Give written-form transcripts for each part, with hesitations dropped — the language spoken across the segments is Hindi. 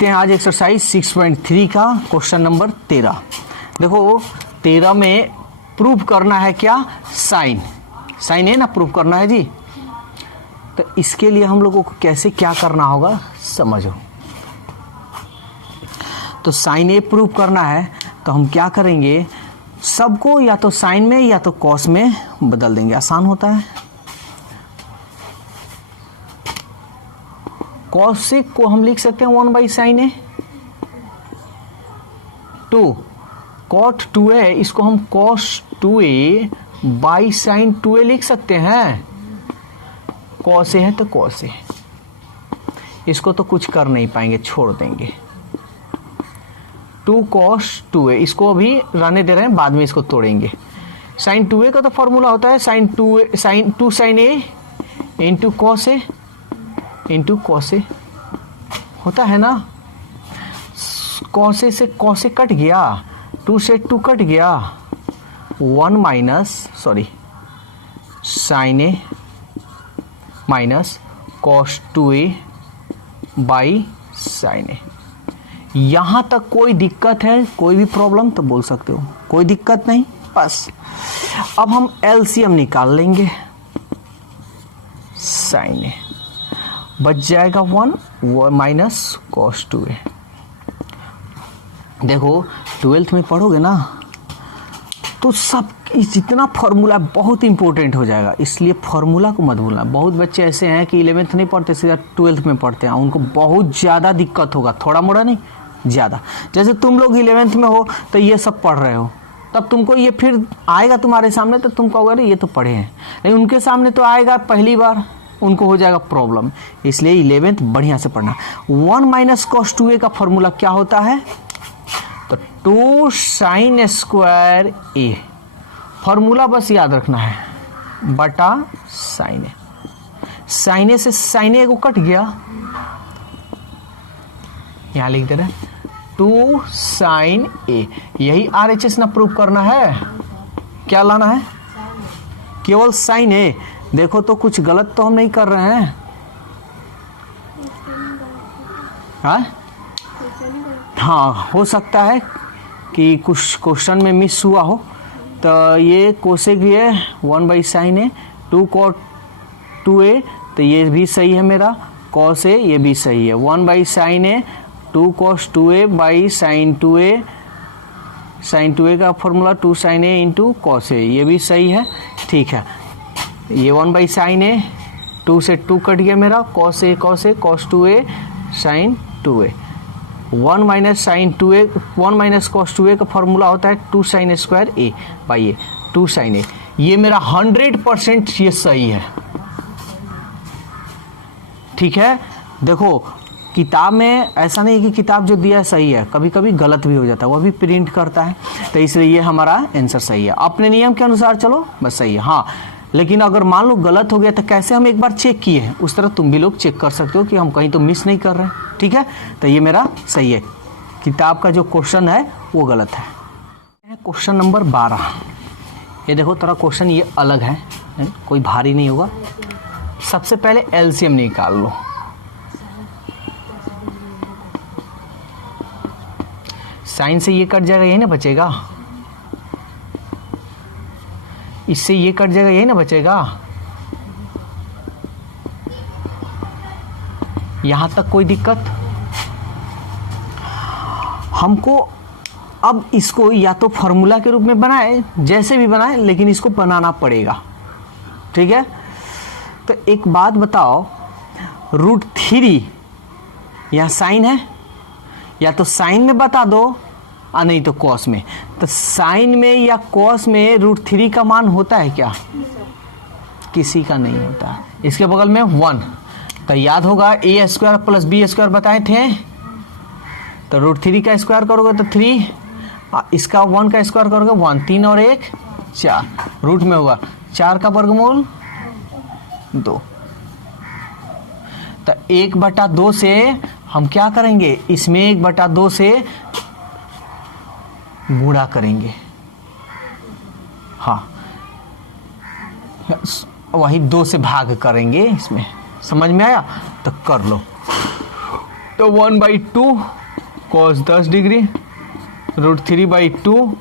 देखते हैं आज एक्सरसाइज 6.3 का क्वेश्चन नंबर 13। देखो 13 में प्रूव करना है क्या, साइन। साइन है ना, प्रूव करना है जी। तो इसके लिए हम लोगों को कैसे क्या करना होगा समझो। तो साइन ए प्रूव करना है तो हम क्या करेंगे, सबको या तो साइन में या तो कॉस में बदल देंगे, आसान होता है। कॉसेक को हम लिख सकते हैं 1/sin ए। 2 cot 2a, इसको हम cos 2a by sin 2a लिख सकते हैं। cos a है तो cos a, इसको तो कुछ कर नहीं पाएंगे, छोड़ देंगे। 2 cos 2a, इसको अभी रहने दे रहे हैं, बाद में इसको तोड़ेंगे। sin 2a का तो फॉर्मूला होता है sin 2 sin a into cos a into cos a होता है ना। cos a से cos a कट गया, 2 से 2 कट गया, 1 minus sin a minus cos 2a by sin a। यहां तक कोई दिक्कत है, कोई भी प्रॉब्लम तो बोल सकते हो, कोई दिक्कत नहीं। बस अब हम एलसीएम निकाल लेंगे। sin a बच जाएगा 1 माइनस cos 2a। देखो 12th में पढ़ोगे ना तो सब जितना फॉर्मूला बहुत इंपॉर्टेंट हो जाएगा, इसलिए फॉर्मूला को मत भूलना। बहुत बच्चे ऐसे हैं कि 11th नहीं पढ़ते, सीधा 12th में पढ़ते हैं, उनको बहुत ज़्यादा दिक्कत होगा, थोड़ा मोड़ा नहीं ज़्यादा। जैसे तुम लोग 11th में हो तो ये सब पढ़ रहे हो, तब तुमको ये फिर आएगा तुम्हारे सामने तो तुम कहोगे अरे ये तो पढ़े हैं, लेकिन उनके सामने तो आएगा पहली बार, उनको हो जाएगा प्रॉब्लम। इसलिए 11th बढ़िया से पढ़ना। 1 माइनस cos 2a का फॉर्मूला क्या होता है, तो 2 sin स्क्वायर a, फॉर्मूला बस याद रखना है, बटा sin a। sin a से sin a को कट गया, यहां लिख दे रहे हैं 2 sin a। यही RHS ना प्रूव करना है, क्या लाना है, केवल sin a। देखो तो कुछ गलत तो हम नहीं कर रहे हैं, हाँ हो सकता है कि कुछ क्वेश्चन में मिस हुआ हो। तो ये कोसेक ये 1/sin a, 2 cot 2a, तो ये भी सही है मेरा, cos a ये भी सही है, 1/sin a 2 cos 2a by sin 2a, sin 2a का formula 2 sin a into cos a, ये भी सही है। ठीक है, ये 1/sin a, 2 से 2 कट गया मेरा, cos a cos 2a sin 2a, 1 minus sin 2a, 1 minus cos 2a का फॉर्मूला होता है 2 sin square a by A, 2 sin a। ये मेरा 100% ये सही है। ठीक है, देखो किताब में ऐसा नहीं है कि किताब जो दिया है सही है, कभी कभी गलत भी हो जाता है, वह भी प्रिंट करता है, तो इसलिए ये हमारा आंसर सही है। अपने नियम के अनुसार चलो बस सही है। हाँ, लेकिन अगर मान लो गलत हो गया तो कैसे हम एक बार चेक किए हैं, उस तरह तुम भी लोग चेक कर सकते हो कि हम कहीं तो मिस नहीं कर रहे हैं। ठीक है, तो ये मेरा सही है, किताब का जो क्वेश्चन है वो गलत है। क्वेश्चन नंबर 12, ये देखो थोड़ा क्वेश्चन ये अलग है, कोई भारी नहीं होगा। सबसे पहले एलसीएम निकाल लो। साइन से ये कट जाएगा, यही ना बचेगा, इससे ये कट जाएगा, यही ना बचेगा। यहां तक कोई दिक्कत। हमको अब इसको या तो फॉर्मूला के रूप में बनाए, जैसे भी बनाए, लेकिन इसको बनाना पड़ेगा। ठीक है, तो एक बात बताओ, √3 यहां साइन है, या तो साइन में बता दो और नहीं तो कॉस में। तो साइन में या कॉस में √3 का मान होता है क्या, किसी का नहीं होता। इसके बगल में 1, तो याद होगा a square plus b square बताए थे, तो √3 का स्क्वायर करोगे तो 3, इसका 1 का स्क्वायर करोगे 1, 3 और 1 4, रूट में होगा 4 का वर्गमूल 2। तो 1/2 से हम क्या करेंगे, इसमें 1/2 से गुणा करेंगे। हाँ, वही 2 से भाग करेंगे, इसमें समझ में आया तो कर लो। तो 1/2 cos 10 डिग्री √3/2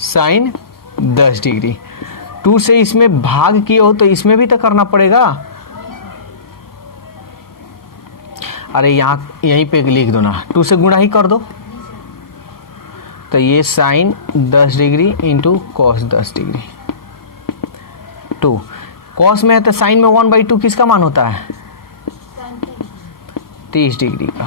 साइन 10 डिग्री। 2 से इसमें भाग किए हो तो इसमें भी तो करना पड़ेगा। अरे यहाँ यहीं पे लिख दो ना, 2 से गुणा ही कर दो। तो ये sine 10 degree into cos 10 degree. 2 cos में है तो साइन में 1/2 किसका मान होता है? 30 डिग्री का।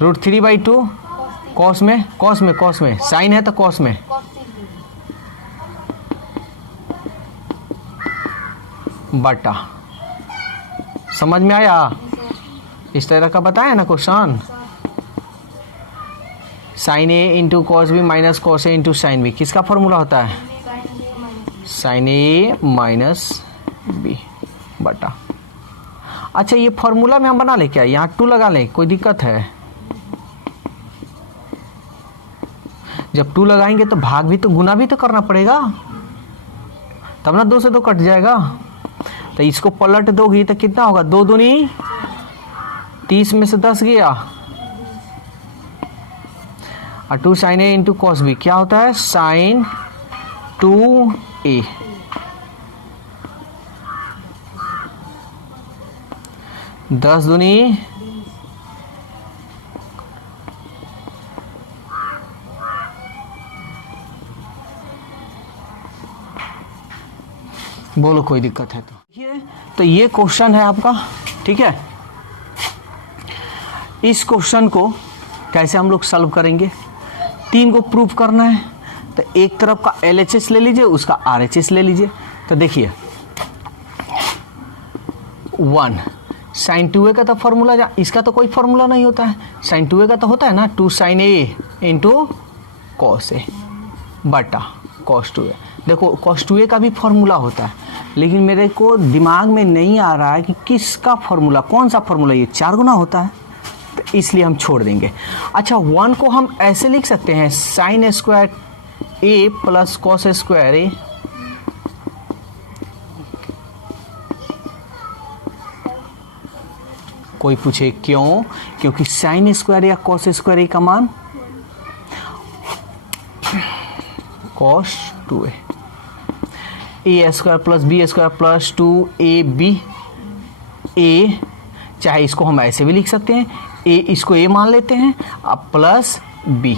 √3/2 कॉस में साइन है तो कॉस में बटा। समझ में आया? इस तरह का बताया ना question. Sine A into cos B minus cos A into sine B किसका फॉर्मूला होता है? साइन ए माइनस बी बटा। अच्छा ये फॉर्मूला में हम बना ले क्या? यहाँ 2 लगा लें, कोई दिक्कत है? जब 2 लगाएंगे तो भाग भी तो गुना भी तो करना पड़ेगा, तब ना 2 से 2 कट जाएगा। तो इसको पलट दोगी तो कितना होगा? 2 दूनी 30 में से 10 गया और 2 sign A into cos B क्या होता है? Sign 2a। दस दूनी बोलो कोई दिक्कत है तो ये क्वेश्चन है आपका, ठीक है। इस क्वेश्चन को कैसे हम लोग सॉल्व करेंगे? 3 को प्रूफ करना है तो एक तरफ का LHS ले लीजिए, उसका RHS ले लीजिए। तो देखिए 1 साइन 2a का तो फॉर्मूला, इसका तो कोई फॉर्मूला नहीं होता है। साइन 2a का तो होता है ना 2 sign a into cos A बटा कॉस 2a। देखो कॉस 2a का भी फॉर्मूला होता है, लेकिन मेरे को दिमाग में नहीं आ रहा है कि किसका फॉर्मूला, कौन सा फॉर्मूला। ये 4 गुना होता है तो इसलिए हम छोड़ देंगे। अच्छा 1 को हम ऐसे लिख सकते हैं sine square a plus cos square a। कोई पूछे क्यों? क्योंकि साइन स्क्वायर या कॉस स्क्वायर a का मान cos 2a। A square plus B square plus 2ab। ए चाहे इसको हम ऐसे भी लिख सकते हैं, ए इसको ए मान लेते हैं अब प्लस बी।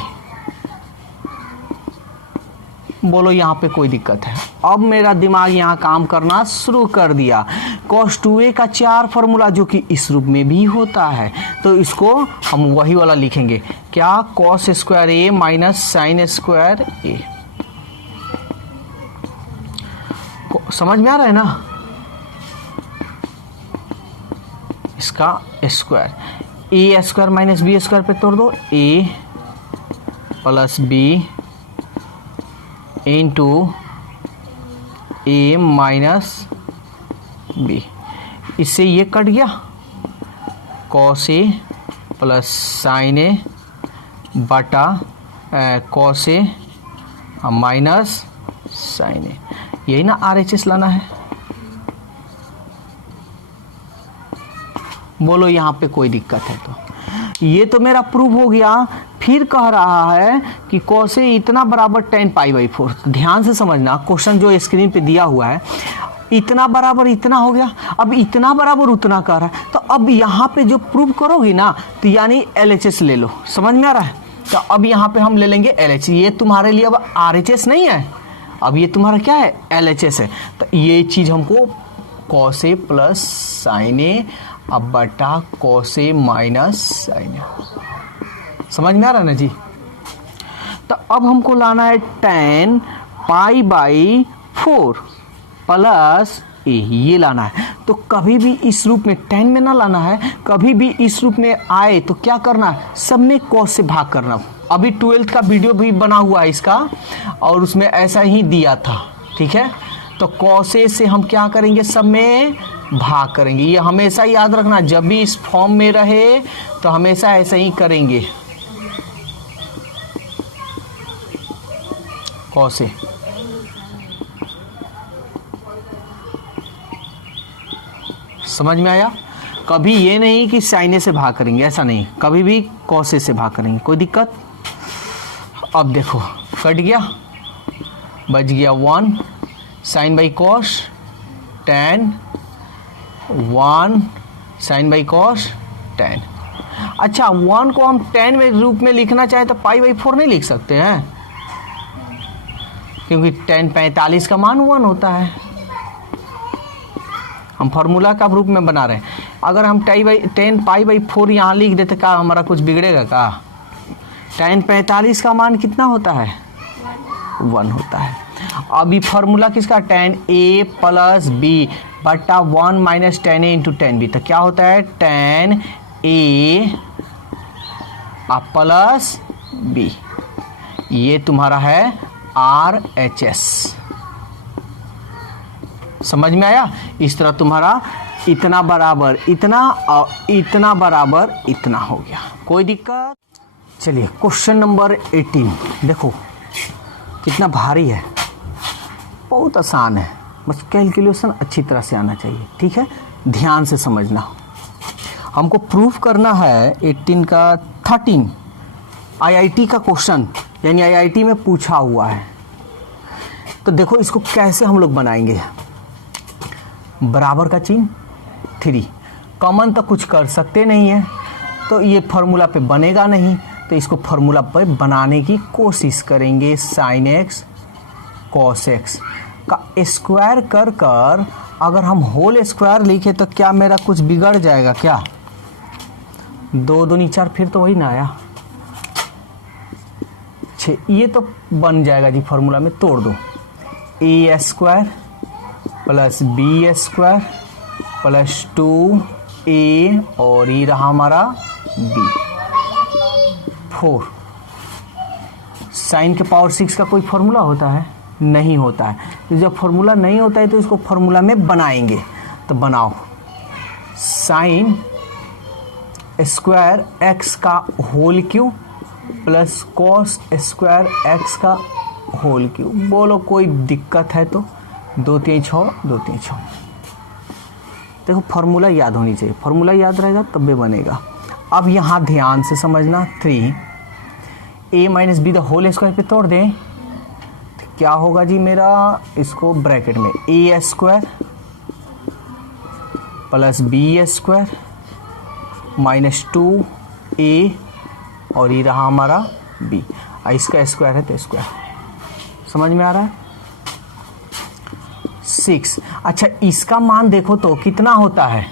बोलो यहाँ पे कोई दिक्कत है? अब मेरा दिमाग यहाँ काम करना शुरू कर दिया। cos 2a का 4 फॉर्मूला जो कि इस रूप में भी होता है, तो इसको हम वही वाला लिखेंगे क्या? cos square a minus sign square a। समझ में आ रहा है ना? इसका स्क्वायर ए स्क्वायर माइनस बी स्क्वायर पे तोड़ दो, ए प्लस बी इंटू ए माइनस बी। इससे ये कट गया, कॉस ए प्लस साइन ए बटा कॉस ए माइनस साइन ए। यही ना RHS लाना है। बोलो यहाँ पे कोई दिक्कत है? तो ये तो मेरा प्रूव हो गया। फिर कह रहा है कि cos ए इतना बराबर tan π/4। ध्यान से समझना, क्वेश्चन जो स्क्रीन पे दिया हुआ है इतना बराबर इतना हो गया, अब इतना बराबर उतना कर रहा है। तो अब यहाँ पे जो प्रूव करोगी ना तो यानी LHS ले लो। समझ में आ रहा है? तो अब यहाँ पे हम ले लेंगे LHS। ये तुम्हारे लिए अब RHS नहीं है, अब ये तुम्हारा क्या है? LHS है। तो ये चीज हमको cos ए प्लस साइन ए अब बटा cos ए माइनस साइन ए। समझ में आ रहा है ना जी? तो अब हमको लाना है tan π/4 प्लस ए, ये लाना है। तो कभी भी इस रूप में tan में ना लाना है, कभी भी इस रूप में आए तो क्या करना है? सब में cos से भाग करना। अभी 12th का वीडियो भी बना हुआ है इसका, और उसमें ऐसा ही दिया था, ठीक है। तो cos ए से हम क्या करेंगे? सब में भाग करेंगे। ये हमेशा याद रखना, जब भी इस फॉर्म में रहे तो हमेशा ऐसा ही करेंगे। cos ए समझ में आया? कभी ये नहीं कि साइन ए से भाग करेंगे, ऐसा नहीं, कभी भी कॉस ए से भाग करेंगे, कोई दिक्कत? अब देखो कट गया, बच गया 1 sine by cos tan 1 sine by cos tan। अच्छा 1 को हम tan में रूप में लिखना चाहे तो पाई बाई 4 नहीं लिख सकते हैं, क्योंकि tan 45 का मान 1 होता है। हम फार्मूला का रूप में बना रहे हैं। अगर हम tan पाई बाई 4 यहाँ लिख देते, क्या हमारा कुछ बिगड़ेगा का? tan 45 का मान कितना होता है? 1 होता है। अभी फार्मूला किसका? tan a प्लस बी बटा 1 minus tan a into tan b। तो क्या होता है? tan a प्लस b, ये तुम्हारा है RHS। समझ में आया? इस तरह तुम्हारा इतना बराबर इतना और इतना बराबर इतना हो गया, कोई दिक्कत? चलिए क्वेश्चन नंबर 18 देखो कितना भारी है, बहुत आसान है, बस कैलकुलेशन अच्छी तरह से आना चाहिए, ठीक है? ध्यान से समझना। हमको प्रूफ करना है 18 का 13 IIT का क्वेश्चन, यानी IIT में पूछा हुआ है। तो देखो इसको कैसे हम लोग बनाएंगे। बराबर का चिन्ह 3, कॉमन तो कुछ कर सकते नहीं है, तो ये फार्मूला पे बनेगा नहीं, तो इसको फार्मूला पे बनाने की कोशिश करेंगे। sin x cos x का स्क्वायर कर कर अगर हम होल स्क्वायर लिखे तो क्या मेरा कुछ बिगड़ जाएगा क्या? 2 दूनी 4, फिर तो वही ना आया 6, ये तो बन जाएगा जी, फार्मूला में तोड़ दो। a square plus B square plus 2a और ये रहा हमारा b 4। साइन के पावर 6 का कोई फार्मूला होता है? नहीं होता है। तो जब फार्मूला नहीं होता है तो इसको फार्मूला में बनाएंगे। तो बनाओ साइन स्क्वायर x का whole cube plus cos square x का होल क्यूब। बोलो कोई दिक्कत है तो? 2 3 6 2 3 6। देखो फार्मूला याद होनी चाहिए, फार्मूला याद रहेगा तब भी बनेगा। अब यहाँ ध्यान से समझना, 3a minus B the whole square पे तोड़ दें तो क्या होगा जी मेरा? इसको ब्रैकेट में a square plus B square minus 2a और ये रहा हमारा b, इसका स्क्वायर है तो स्क्वायर। समझ में आ रहा है? 6। अच्छा इसका मान देखो तो कितना होता है?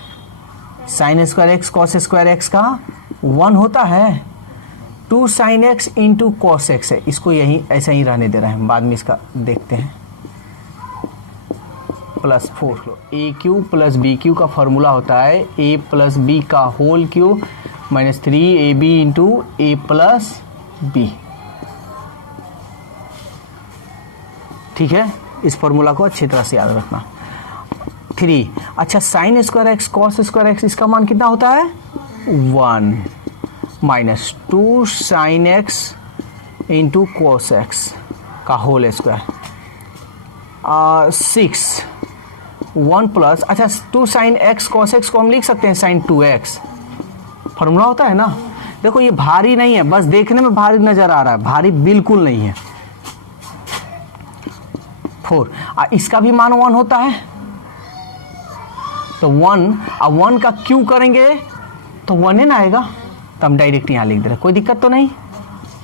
Sign square x cos square x का 1 होता है। 2 sine x into cos x है, इसको यही ऐसा ही रहने दे रहे हैं, बाद में इसका देखते हैं। Plus 4 a cube plus b cube का फॉर्मूला होता है a प्लस बी का whole cube minus 3ab into a plus b. ठीक है, इस फॉर्मूला को अच्छी तरह से याद रखना। 3। अच्छा sign square x cos square x, इसका मान कितना होता है? 1 minus 2 sine x into cos x का होल स्क्वायर 6 1 प्लस, अच्छा 2 साइन एक्स कॉस एक्स को हम लिख सकते हैं साइन 2x, फॉर्मूला होता है ना। देखो ये भारी नहीं है, बस देखने में भारी नजर आ रहा है, भारी बिल्कुल नहीं है। 4 इसका भी मान 1 होता है, तो 1 अब 1 का क्यू करेंगे तो 1 ही ना आएगा, तो हम डायरेक्ट यहाँ लिख दे रहे, कोई दिक्कत तो नहीं।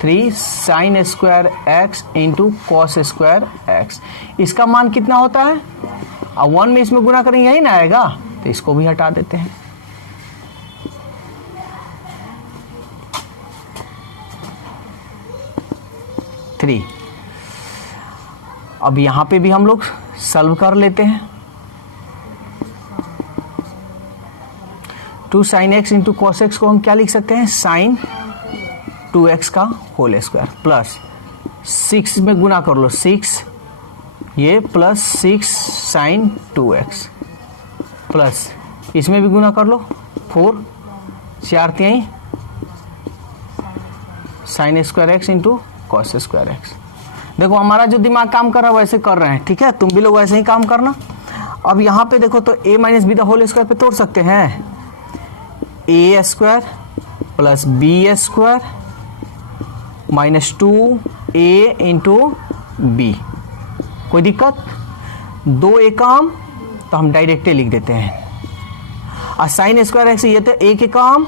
3 sine square x into cos square x, इसका मान कितना होता है? अब 1 में इसमें गुना करेंगे यही ना आएगा, तो इसको भी हटा देते हैं। थ्री। अब यहां पे भी हम लोग सॉल्व कर लेते हैं। 2 sine x into cos x को हम क्या लिख सकते हैं? साइन 2x का होल स्क्वायर प्लस 6 में गुना कर लो 6 ये प्लस 6 साइन 2x प्लस इसमें भी गुना कर लो 4 4 3 sine square x into cos square x. देखो हमारा जो दिमाग काम कर रहा है वैसे कर रहे हैं, ठीक है? तुम भी लोग वैसे ही काम करना। अब यहाँ पे देखो तो a minus B the whole square पे तोड़ सकते हैं, A square plus B square minus 2a into B. कोई दिक्कत? 2 एकम तो हम डायरेक्टली लिख देते हैं, और साइन स्क्वायर एक्स ये तो एक एकम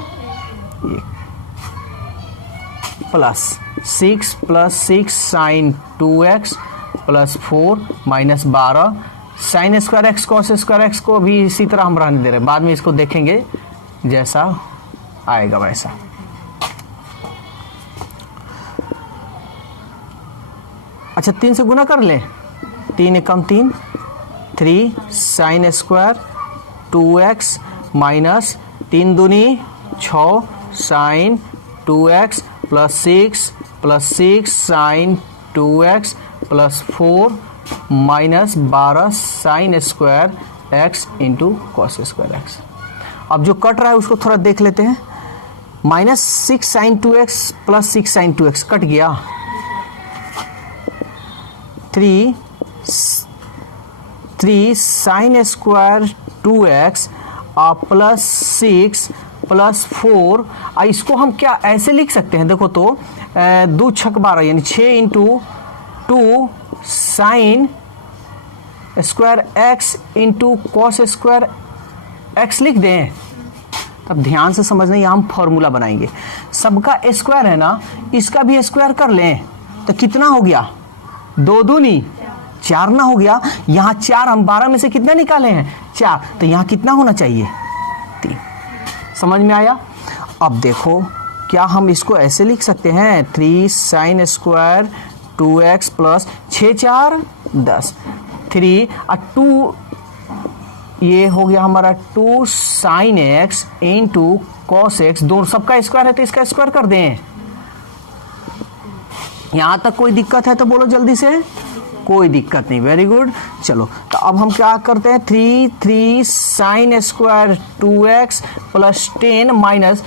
plus 6 plus 6 sine 2x plus 4 minus 12 sine square x cos square x को भी इसी तरह हम रहने दे रहे हैं, बाद में इसको देखेंगे जैसा आएगा वैसा। अच्छा 3 से गुना कर ले, 3 एकम 3, 3 साइन स्क्वायर 2x माइनस 3 दूनी 6 sine 2x plus 6 sine 2x plus 4 minus 12 sine square x into cos square x. अब जो कट रहा है उसको थोड़ा देख लेते हैं। Minus 6 sine 2x plus 6 sine 2x cut गया, 3 sine square 2x plus 6 plus 4, इसको हम क्या ऐसे लिख सकते हैं, देखो तो 2 छक 12 यानी 6 into 2 sign square x into cos square x लिख दें। तब ध्यान से समझना, यहाँ हम फॉर्मूला बनाएंगे, सबका स्क्वायर है ना, इसका भी स्क्वायर कर लें तो कितना हो गया, 2 दूनी 4 ना हो गया। यहाँ 4 हम 12 में से कितना निकाले हैं 4, तो यहाँ कितना होना चाहिए 3। समझ में आया? अब देखो क्या हम इसको ऐसे लिख सकते हैं, 3 साइन स्क्वायर 2x प्लस 6 4 10, 3 और 2 ये हो गया हमारा 2 sine x into cos x, दोनों सबका स्क्वायर है तो इसका स्क्वायर कर दें। यहां तक कोई दिक्कत है तो बोलो जल्दी से, कोई दिक्कत नहीं, वेरी गुड। चलो तो अब हम क्या करते हैं, 3 sine square 2x plus 10 minus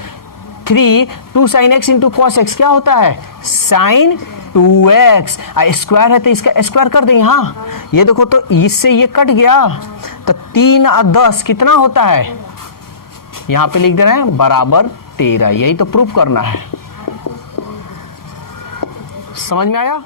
2 sine x into cos x क्या होता है साइन 2x, स्क्वायर है तो इसका स्क्वायर कर दें। यहाँ ये देखो तो इससे ये कट गया, तो 3 और 10 कितना होता है, यहाँ पे लिख दे रहे हैं बराबर 13। यही तो प्रूफ करना है। समझ में आया?